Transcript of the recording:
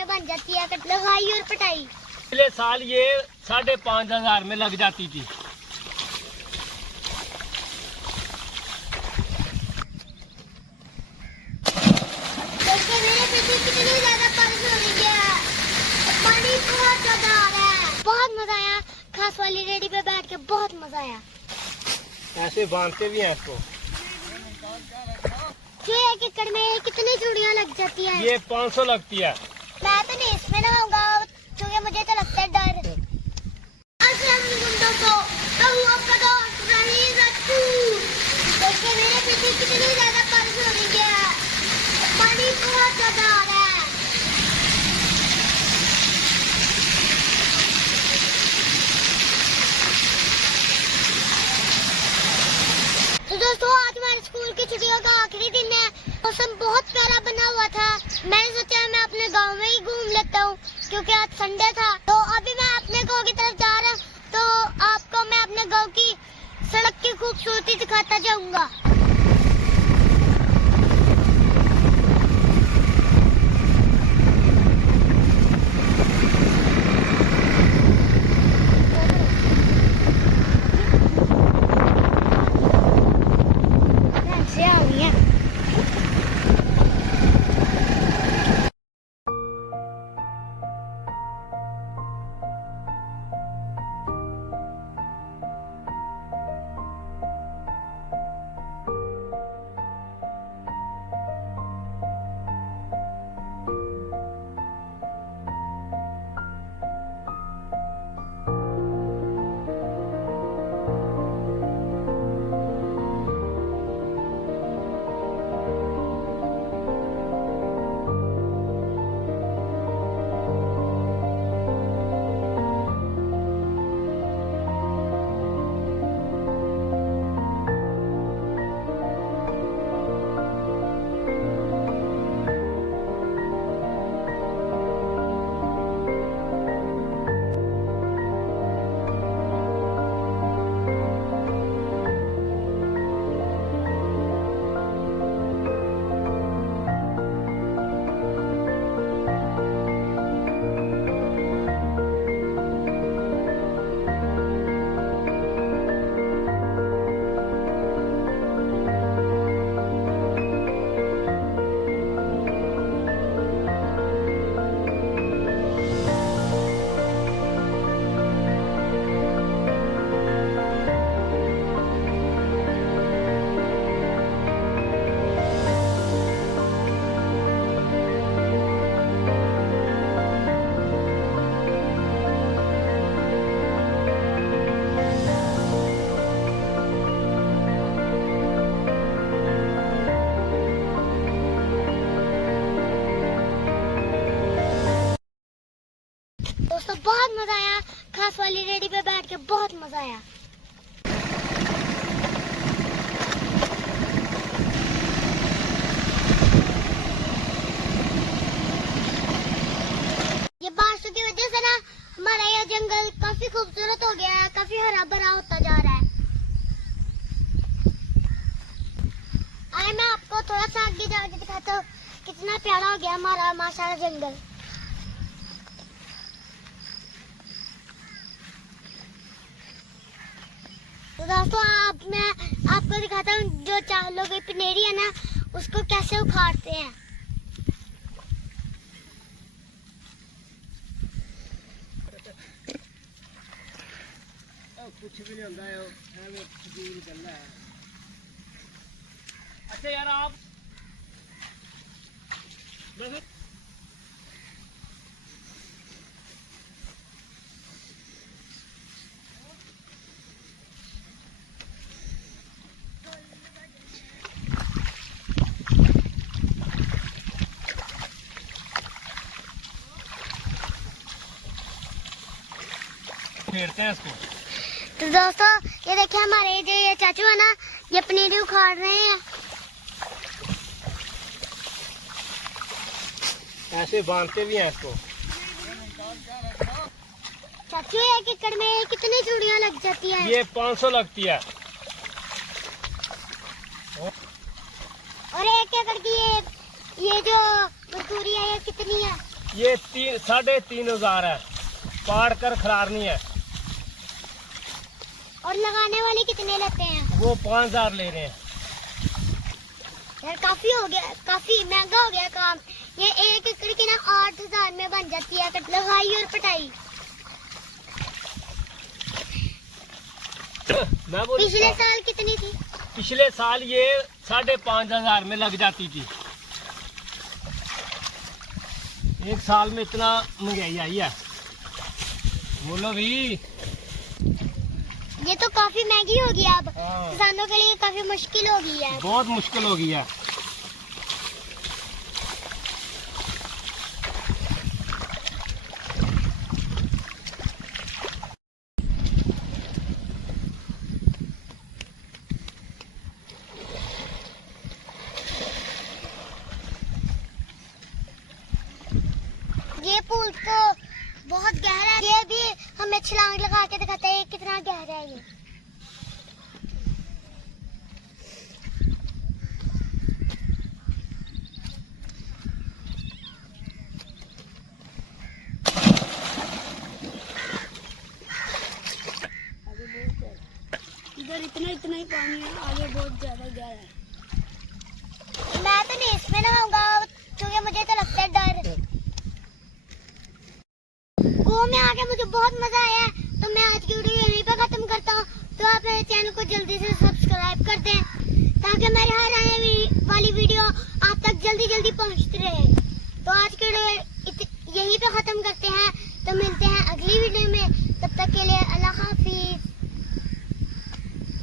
में बन जाती है लगाई और पटाई। पिछले साल ये 5,500 में लग जाती थी। मेरे पीछे कितनी ज्यादा बारिश हो रही है, पानी बहुत ज्यादा आ रहा है। बहुत मजा आया, खास वाली रेडी पे बैठ के बहुत मजा आया। ऐसे बांधते भी हैं इसको। जो 1 एकड़ में कितनी चूड़ियां लग जाती है? ये 500 लगती है। मैं तो नहीं इसमें नहाऊंगा क्योंकि मुझे तो लगता है डर। देखिए मेरे पीछे कितनी ज्यादा बारिश हो रही है, पानी बहुत ज्यादा आ रहा है। तो दोस्तों आज हमारे स्कूल की छुट्टियों का आखिरी दिन है। मौसम बहुत प्यारा बना हुआ था। मैंने सोचा मैं अपने गांव में ही घूम लेता हूँ क्योंकि आज संडे था। तो अभी मैं अपने गांव की तरफ जा रहा हूँ, तो आपको मैं अपने गांव की सड़क की खूबसूरती दिखाता जाऊंगा। दोस्तों बहुत मजा आया, खास वाली रेडी पे बैठ के बहुत मजा आया। ये बारिश की वजह से ना हमारा यह जंगल काफी खूबसूरत हो गया है, काफी हरा भरा होता जा रहा है। आए मैं आपको थोड़ा सा आगे जाके दिखाता हूँ कितना प्यारा हो गया हमारा माशाल्लाह जंगल। तो दोस्तों मैं आपको दिखाता हूँ जो चावलों की पिनेरी है ना उसको कैसे उखाड़ते हैं। कुछ भी नहीं होता है, फजूल गल्ला है। अच्छा यार आप फेरते हैं इसको। तो दोस्तों ये देखिए हमारे जो ये चाचू है ना ये पनीर उखाड़ रहे हैं। ऐसे बांधते भी हैं इसको। चाचू 1 एकड़ में कितनी चूड़ियां लग जाती है? ये 500 लगती है। और 1 एकड़ की ये जो मजदूरी है ये कितनी है? ये 3,500 है, पाड़ कर खिलारनी है। और लगाने वाले कितने लेते हैं? वो 5,000 ले रहे हैं। यार काफी हो गया, काफी महंगा हो गया काम। ये 1 एकड़ की ना 8,000 में बन जाती है लगाई और पटाई। मैं बोल पिछले साल कितनी थी? पिछले साल ये 5,500 में लग जाती थी। एक साल में इतना महंगाई आई है। बोलो भी। ये तो काफी महंगी होगी अब। हाँ। किसानों के लिए काफी मुश्किल हो गई है। बहुत मुश्किल हो गई है। ये पुल तो बहुत गहरा है। ये भी हमें छलांग लगा के दिखाता है कितना गहरा है ये। इधर इतना ही पानी है, आगे बहुत ज्यादा गहरा है। मैं तो नहीं इसमें नहाऊंगा क्योंकि मुझे तो लगता है डर। गोवा में आके मुझे बहुत मजा आया है। तो मैं आज की वीडियो यहीं पर खत्म करता हूँ। तो आप मेरे चैनल को जल्दी से सब्सक्राइब कर दें।